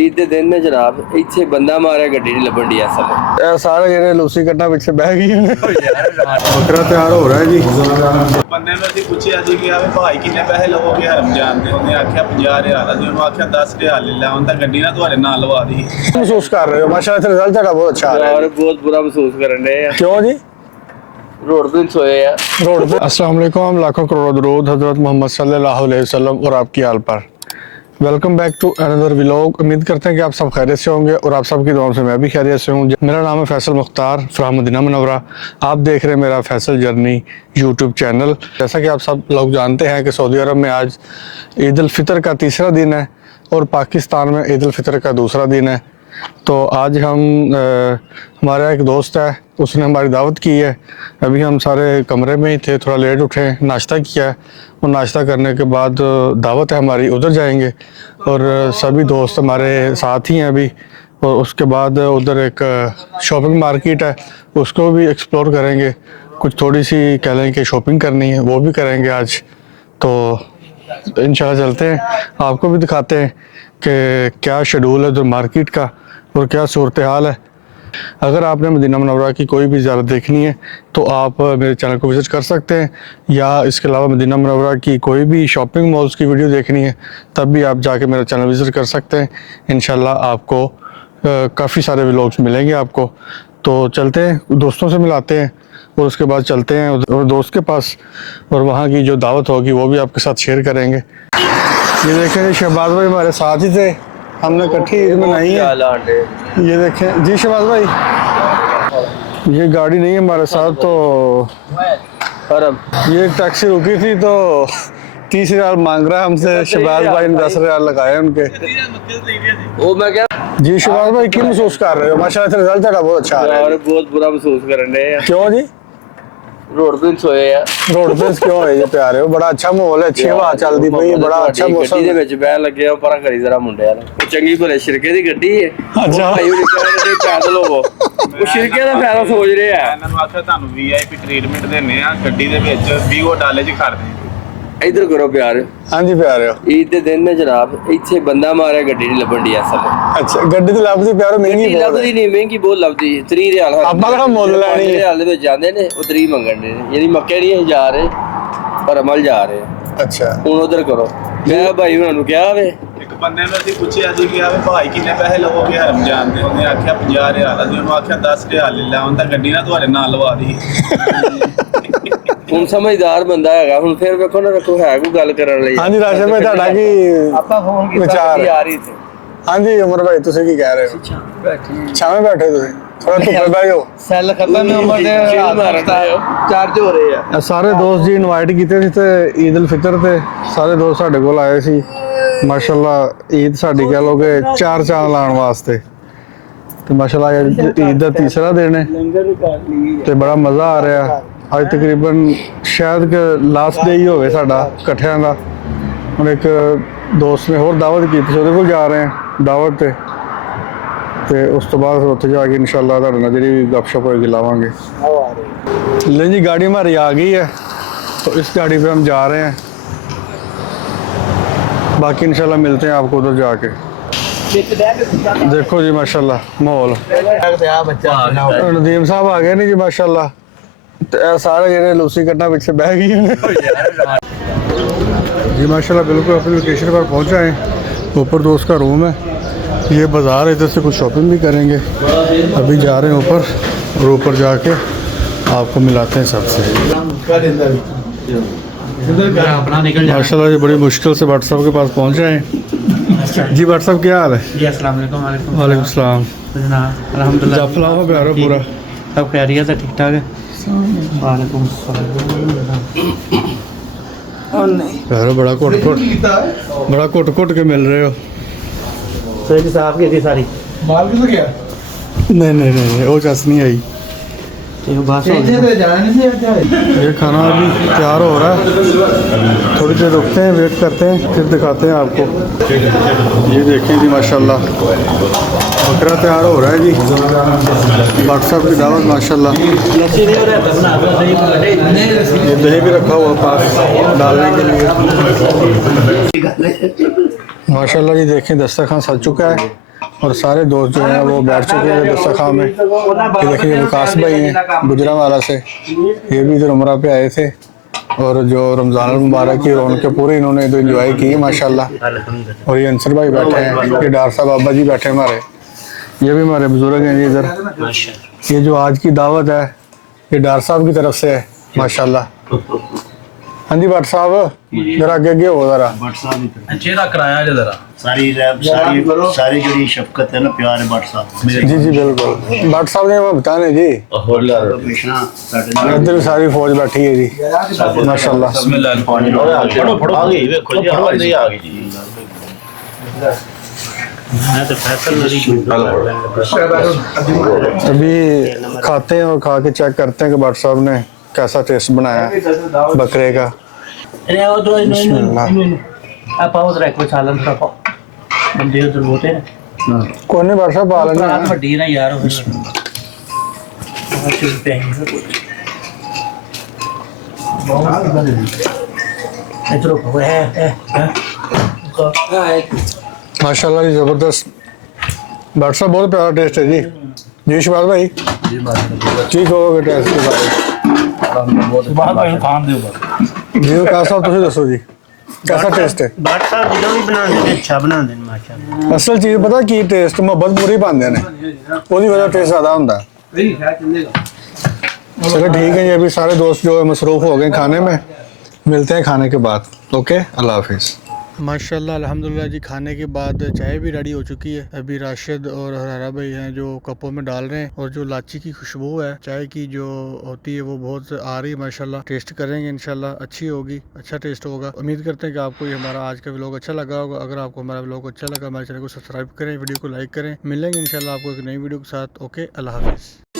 ईद के दिन ने जनाब इत्थे बंदा मारे गड्डी नहीं लभन दी असल सारे जेडे लूसी कट्टा पिछे बह गए बकरा तैयार हो रहा है जी। ਬੰਦੇ ਨੂੰ ਅਸੀਂ ਪੁੱਛਿਆ ਸੀ ਕਿ ਆਵੇ ਭਾਈ ਕਿੰਨੇ ਪੈਸੇ ਲਵੋਗੇ ਰਮਜ਼ਾਨ ਦੇ? ਉਹਨੇ ਆਖਿਆ 50 ਰਿਆਲ। ਅਸੀਂ ਉਹਨੂੰ ਆਖਿਆ 10 ਰਿਆਲ ਲੈ ਲਾ, ਹੁਣ ਤਾਂ ਗੱਡੀ ਨਾ ਤੁਹਾਡੇ ਨਾਲ ਲਵਾ ਦੀ। महसूस कर रहे हो? माशाल्लाह से रिजल्ट ਤੁਹਾਡਾ बहुत अच्छा आ रहा और है। बहुत बुरा महसूस करन डे आ क्यों जी? रोड पे सोए आ रोड पे। अस्सलाम वालेकुम, लाखों करोड़ दरूद हजरत मोहम्मद सल्लल्लाहु अलैहि वसल्लम और आपकी हाल पर। Welcome back to another vlog. उम्मीद करते हैं कि आप सब खैरियत से होंगे और आप सबकी दुआओं से मैं भी खैरियत से हूँ। मेरा नाम है Faisal Mukhtar from Medina Munawwara. आप देख रहे हैं मेरा फैसल जर्नी यूट्यूब चैनल। जैसा कि आप सब लोग जानते हैं कि सऊदी अरब में आज ईद उल फितर का तीसरा दिन है और पाकिस्तान में ईद उल फितर का दूसरा दिन है। तो आज हम हमारा एक दोस्त है, उसने हमारी दावत की है। अभी हम सारे कमरे में ही थे, थोड़ा लेट उठे, नाश्ता किया है और नाश्ता करने के बाद दावत है हमारी, उधर जाएंगे और सभी दोस्त हमारे साथ ही हैं अभी। और उसके बाद उधर एक शॉपिंग मार्केट है, उसको भी एक्सप्लोर करेंगे। कुछ थोड़ी सी कह लें कि शॉपिंग करनी है, वो भी करेंगे आज। तो इंशाल्लाह चलते हैं, आपको भी दिखाते हैं कि क्या शेड्यूल है उधर मार्केट का और क्या सूरत हाल है। अगर आपने मदीना मुनव्वरा की कोई भी ज़ियारत देखनी है तो आप मेरे चैनल को विज़िट कर सकते हैं, या इसके अलावा मदीना मुनव्वरा की कोई भी शॉपिंग मॉल्स की वीडियो देखनी है तब भी आप जाके मेरा चैनल विज़िट कर सकते हैं। इंशाल्लाह आपको काफ़ी सारे व्लॉग्स मिलेंगे आपको। तो चलते हैं, दोस्तों से मिलाते हैं और उसके बाद चलते हैं और दोस्त के पास, और वहाँ की जो दावत होगी वो भी आपके साथ शेयर करेंगे। ये देखें शहबाज भाई हमारे साथ ही थे, हमने इकट्ठी ईद मनाई है। ये देखें जी शहबाज भाई, ये गाड़ी नहीं है हमारे साथ, तो ये एक टैक्सी रुकी थी तो 30 रियाल मांग रहा है हमसे। शहबाज भाई ने 10 रियाल लगाए उनके। वो मैं क्या जी शहबाज भाई की महसूस कर रहे हो? माशाल्लाह से रिजल्ट ਤੁਹਾਡਾ बहुत अच्छा आ रहा है। और बहुत बुरा महसूस करन डे आ क्यों जी? रोड पे सोए आ रोड पे क्यों है ये प्यारे हो? बड़ा अच्छा माहौल है, अच्छी हवा चलदी पई है, बड़ा अच्छा मौसम ਗੱਡੀ ਦੇ ਵਿੱਚ ਬਹਿ ਲੱਗੇ ਆ ਪਰ ਕਰੀ ਜ਼ਰਾ ਮੁੰਡਿਆਂ ਨੂੰ। ਉਹ ਚੰਗੀ ਭਲੇ ਸ਼ਿਰਕੇ ਦੀ ਗੱਡੀ ਹੈ। ਅੱਛਾ। ਉਹ ਭਾਈ ਉਹ ਕਹਿੰਦੇ ਪੈਦਲ ਹੋਵੋ, ਉਹ ਸ਼ਿਰਕੇ ਦਾ ਫਾਇਦਾ ਸੋਚ ਰਹੇ ਆ। ਇਹਨਾਂ ਨੂੰ ਆਖਿਆ ਤੁਹਾਨੂੰ ਵੀਆਈਪੀ ਟ੍ਰੀਟਮੈਂਟ ਦਿੰਨੇ ਆ, ਗੱਡੀ ਦੇ ਵਿੱਚ 20 ਡਾਲੇ ਚ ਖੜਦੇ। इधर करो प्यार। हाँ जी प्यारे हो। ईद के दिन ने जनाब इत्थे बंदा मारे गड्डी नहीं लभन दी असल अच्छा गड्डी तो लभदी प्यारो, महंगी बहुत है। लभदी नहीं, महंगी बहुत लभदी। 30 रियाल ਆਪਾਂ ਕਿਹੜਾ ਮੁੱਲ ਲੈਣੀ ਹੈ? ਰਿਆਲ ਦੇ ਵਿੱਚ ਜਾਂਦੇ ਨੇ, ਉਹ 30 ਮੰਗਣ ਦੇ ਨੇ। ਯਾਨੀ ਮੱਕੇ ਨਹੀਂ ਜਾ ਰਹੇ ਪਰ ਅਮਲ ਜਾ ਰਹੇ ਆ। अच्छा ਹੁਣ ਉਧਰ ਕਰੋ। ਮੈਂ ਭਾਈ ਉਹਨਾਂ ਨੂੰ ਕਿਹਾ ਵੇ, ਇੱਕ ਬੰਦੇ ਨੂੰ ਅਸੀਂ ਪੁੱਛਿਆ ਸੀ ਕਿ ਆਵੇ ਭਾਈ ਕਿੰਨੇ ਪੈਸੇ ਲਵੋਗੇ ਰਮਜ਼ਾਨ ਦੇ? ਉਹਨੇ ਆਖਿਆ 50 ਰਿਆਲ। ਅਸੀਂ ਉਹਨੂੰ ਆਖਿਆ 10 ਰਿਆਲ ਲੈ ਲਾ, ਹੁਣ ਤਾਂ ਗੱਡੀ ਨਾ ਤੁਹਾਡੇ ਨਾਲ ਲਵਾ ਦੀ। ਹੁਣ ਸਮਝਦਾਰ ਬੰਦਾ ਹੈਗਾ। ਹੁਣ ਫਿਰ ਵੇਖੋ ਨਾ, ਵੇਖੋ ਹੈ ਕੋਈ ਗੱਲ ਕਰਨ ਲਈ। हाँ जी राशिद भाई ਤੁਹਾਡਾ ਕੀ ਆਪਾਂ ਫੋਨ ਕੀਤਾ ਵਿਚਾਰ? ਕਿ ਆ ਰਹੀ ਸੀ हाँ जी उमर भाई ਤੁਸੀਂ ਕੀ ਕਹਿ ਰਹੇ ਹੋ? ਬੈਠੀ ਛਾਵੇਂ ਬੈਠੇ ਤੁਸੀਂ, ਥੋੜਾ ਧੁੱਪੇ ਬਹਿ ਜਾਓ। ਸੈੱਲ ਖਤਮ ਹੈ ਉਮਰ ਦੇ, ਚਾਰਜ ਹੋ ਰਹੇ ਆ। ਸਾਰੇ ਦੋਸਤ ਜੀ ਇਨਵਾਈਟ ਕੀਤੇ ਸੀ ਤੇ ਈਦ ਉਲ ਫਿਤਰ ਤੇ ਸਾਰੇ ਦੋਸਤ ਸਾਡੇ ਕੋਲ ਆਏ ਸੀ। ਮਾਸ਼ਾਅੱਲਾ ਈਦ ਸਾਡੀ ਕਹਿ ਲੋ ਕਿ 4 ਚਾਂਦ ਲਾਉਣ ਵਾਸਤੇ। ਤੇ ਮਾਸ਼ਾਅੱਲਾ ਈਦ ਦਾ ਤੀਸਰਾ ਦਿਨ ਹੈ ਤੇ ਬੜਾ ਮਜ਼ਾ ਆ ਰਿਹਾ। ਅੱਜ ਤਕਰੀਬਨ ਸ਼ਾਇਦ ਕਿ ਲਾਸਟ ਡੇ ਹੀ ਹੋਵੇ ਸਾਡਾ ਇਕੱਠਿਆਂ ਦਾ। ਹੁਣ ਇੱਕ ਦੋਸਤ ਨੇ ਹੋਰ ਦਾਵਤ ਕੀਤੀ ਸੀ, ਉਹਦੇ ਕੋਲ ਜਾ ਰਹੇ ਹਾਂ ਦਾਵਤ ਤੇ ਉਸ ਤੋਂ ਬਾਅਦ ਉੱਥੇ ਜਾ ਕੇ इंशाल्लाह ਤੁਹਾਡੇ ਨਾਲ ਜਿਹੜੀ ਵੀ गपशप होगी लावांगे। ले जी गाड़ी हमारी आ गई है, तो इस गाड़ी पे हम जा रहे हैं। बाकी इंशाल्लाह मिलते हैं आपको उधर जाके। देखो जी माशाल्लाह माहौल। नदीम साहब आ गए नहीं जी माशाल्लाह। सारे ਜਿਹੜੇ लूसी कट्टा पीछे बह गए जी माशाल्लाह। बिल्कुल अपनी लोकेशन पर पहुंचा है, ऊपर दोस्त का रूम है। ये बाज़ार है, इधर से कुछ शॉपिंग भी करेंगे। अभी जा रहे हैं ऊपर और ऊपर जाके आपको मिलाते हैं सबसे। माशाल्लाह जी बड़ी मुश्किल से व्हाट्सएप के पास पहुंच रहे हैं जी। व्हाट्सएप क्या हाल है जी? अस्सलाम वालेकुम। वालेकुम सलाम। अल्हम्दुलिल्लाह जफलाओ प्यारो पूरा सब खैरियत है, ठीक ठाक है। वालेकुम प्यारो बड़ा घुट घुट के मिल रहे हो। सही साहब की थी सारी ਮਾਲ ਕਿੱਥੇ ਗਿਆ? नहीं वो चस नहीं आई। एक बात हो गई। ये खाना अभी तैयार हो रहा है, थोड़ी देर रुकते हैं, वेट करते हैं, फिर दिखाते हैं आपको। ये देखें जी माशाल्लाह बकरा तैयार हो रहा है जी। व्हाट्सएप की दावत माशाल्लाह। लस्सी नहीं हो रहा है, बना दो दही। ये दही भी रखा हुआ पास डालने के लिए। माशाल्लाह जी देखें दस्तरखान सज चुका है और सारे दोस्त जो हैं वो बैठ चुके हैं दस्तरखान में। ये देखिए विकास भाई हैं गुजरांवाला से, ये भी इधर उम्रा पे आए थे और जो रमज़ान मुबारक की रौनक पूरी इन्होंने इधर इंजॉय की माशाल्लाह। और ये अंसर भाई बैठे हैं, ये डार साहब बाबा जी बैठे हैं हमारे, ये भी हमारे बुजुर्ग हैं जी इधर। ये जो आज की दावत है ये डार साहब की तरफ से है माशाल्लाह। हाँ जी भट्ट साहब जरा आगे हो जरा चेहरा कराया जरा सारी सारी जड़ी शफकत है ना प्यार है भट्ट साहब जी जी बिल्कुल भट्ट साहब ने हमें बताने जी इधर भी सारी फौज बैठी है जी माशाल्लाह। अभी खाते हैं और खा के चेक करते हैं कि भट्ट साहब ने कैसा टेस्ट बनाया है बकरे का। कोने भट्ट साहब पा लेना यार माशाल्लाह जी ज़बरदस्त। भट्ट साहब बहुत प्यारा टेस्ट है जी। जी शिवाज भाई ठीक होगा टेस्ट के बारे जी विकास साहब तुम दसो जी कैसा टेस्ट है? भट्ट साहब जो भी बनाते हैं अच्छा बनाते हैं माशाल्लाह। असल चीज़ पता की टेस्ट मोहब्बत पूरी पाते हैं ਉਹਦੀ वजह टेस्ट ज़्यादा होता है। चलो ठीक है ये अभी सारे दोस्त जो है मसरूफ़ हो गए खाने में, मिलते हैं खाने के बाद। ओके अल्लाह हाफिज़। माशाल्लाह अल्हम्दुलिल्लाह जी खाने के बाद चाय भी रेडी हो चुकी है। अभी राशिद और हरारा भाई हैं जो कपों में डाल रहे हैं और जो लाची की खुशबू है चाय की जो होती है वो बहुत आ रही है माशाल्लाह। टेस्ट करेंगे इंशाल्लाह अच्छी होगी, अच्छा टेस्ट होगा। उम्मीद करते हैं कि आपको ये हमारा आज का व्लॉग अच्छा लगा होगा। अगर आपको हमारा व्लॉग अच्छा लगा हमारे चैनल को सब्सक्राइब करें, वीडियो को लाइक करें। मिलेंगे इंशाल्लाह आपको एक नई वीडियो के साथ। ओके अल्लाह हाफिज़।